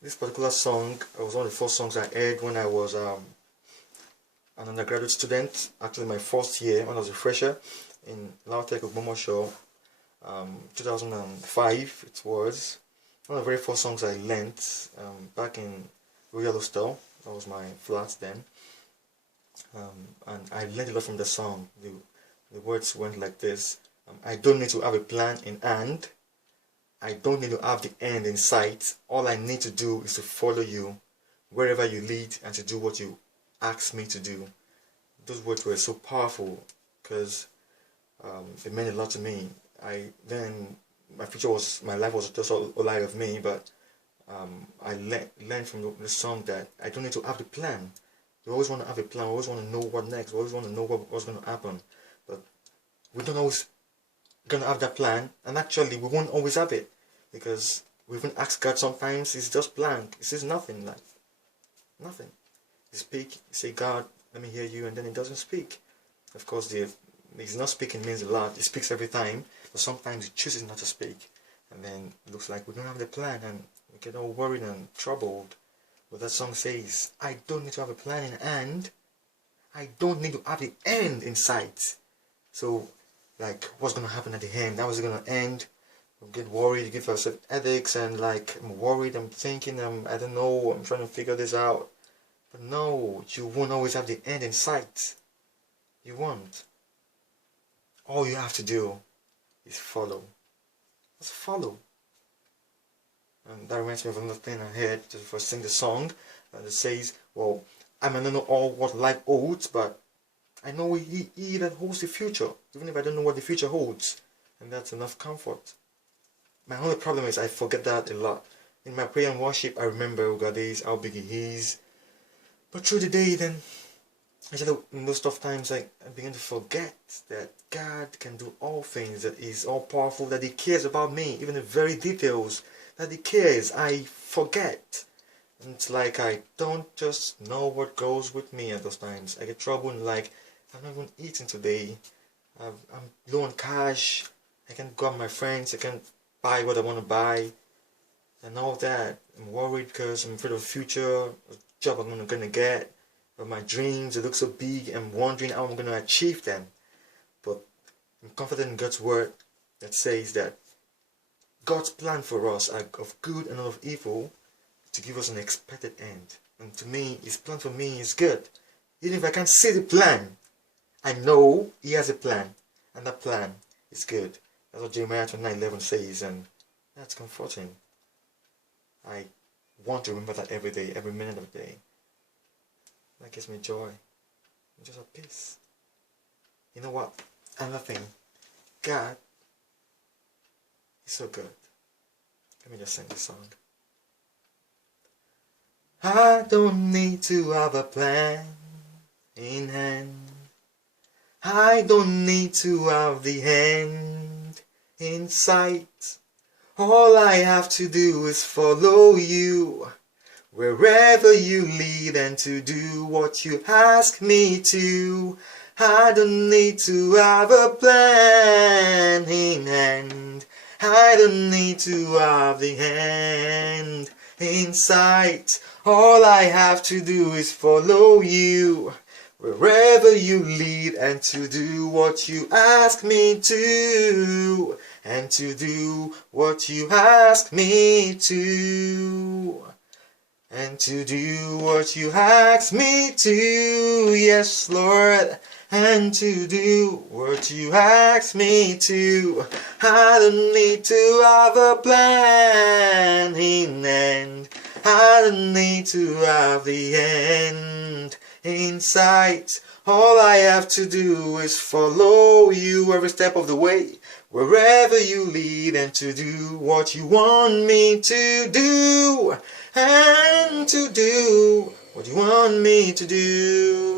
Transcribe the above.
This particular song was one of the first songs I heard when I was an undergraduate student, actually my first year when I was a fresher in Lautech Ogbomoso, 2005 it was. One of the very first songs I learnt back in Royal Hostel. That was my flat then. And I learned a lot from the song. The words went like this. I don't need to have a plan in hand. I don't need to have the end in sight. All I need to do is to follow you wherever you lead and to do what you ask me to do. Those words were so powerful because it meant a lot to me. My life was just all light of me, but I learned from the song that I don't need to have the plan. We always want to have a plan. We always want to know what next. We always want to know what's going to happen, but we don't always gonna have that plan, and actually we won't always have it because we even ask God sometimes. It's just blank. It says nothing, like nothing. You speak, you say, God, let me hear you, and then it doesn't speak. Of course, he's not speaking means a lot. He speaks every time, but sometimes he chooses not to speak, and then it looks like we don't have the plan, and we get all worried and troubled. But that song says, I don't need to have a plan in hand. I don't need to have the end in sight. So, like, what's going to happen at the end? How is it going to end? We get worried, give ourselves headaches, and like, I'm worried, I'm thinking, I don't know, I'm trying to figure this out. But no, you won't always have the end in sight. You won't. All you have to do is follow. Just follow. And that reminds me of another thing I heard just before I sing the song. And it says, well, I may not know all what life holds, but I know he that holds the future, even if I don't know what the future holds. And that's enough comfort. My only problem is I forget that a lot. In my prayer and worship, I remember who God is, how big He is. But through the day, then, in those tough times, I begin to forget that God can do all things, that He's all powerful, that He cares about me, even the very details, that He cares. I forget. And it's like I don't just know what goes with me at those times. I get trouble and like, I'm not even eating today. I'm low on cash. I can't go out with my friends. I can't buy what I want to buy. And all that. I'm worried because I'm afraid of the future, the job I'm going to get, of my dreams. They look so big. I'm wondering how I'm going to achieve them. But I'm confident in God's word that says that God's plan for us are of good and not of evil, to give us an expected end. And to me, His plan for me is good. Even if I can't see the plan, I know He has a plan, and that plan is good. That's what Jeremiah 29:11 says, and that's comforting. I want to remember that every day, every minute of the day. That gives me joy, and just a peace. You know what? Another thing, God is so good. Let me just sing this song. I don't need to have a plan in hand. I don't need to have the end in sight. All I have to do is follow you wherever you lead and to do what you ask me to. I don't need to have a plan in hand. I don't need to have the end in sight. All I have to do is follow you wherever you lead and to do what you ask me to, and to do what you ask me to, and to do what you ask me to, yes Lord, and to do what you ask me to. I don't need to have a plan in hand. I don't need to have the end in sight. All I have to do is follow you every step of the way, wherever you lead, and to do what you want me to do, and to do what you want me to do.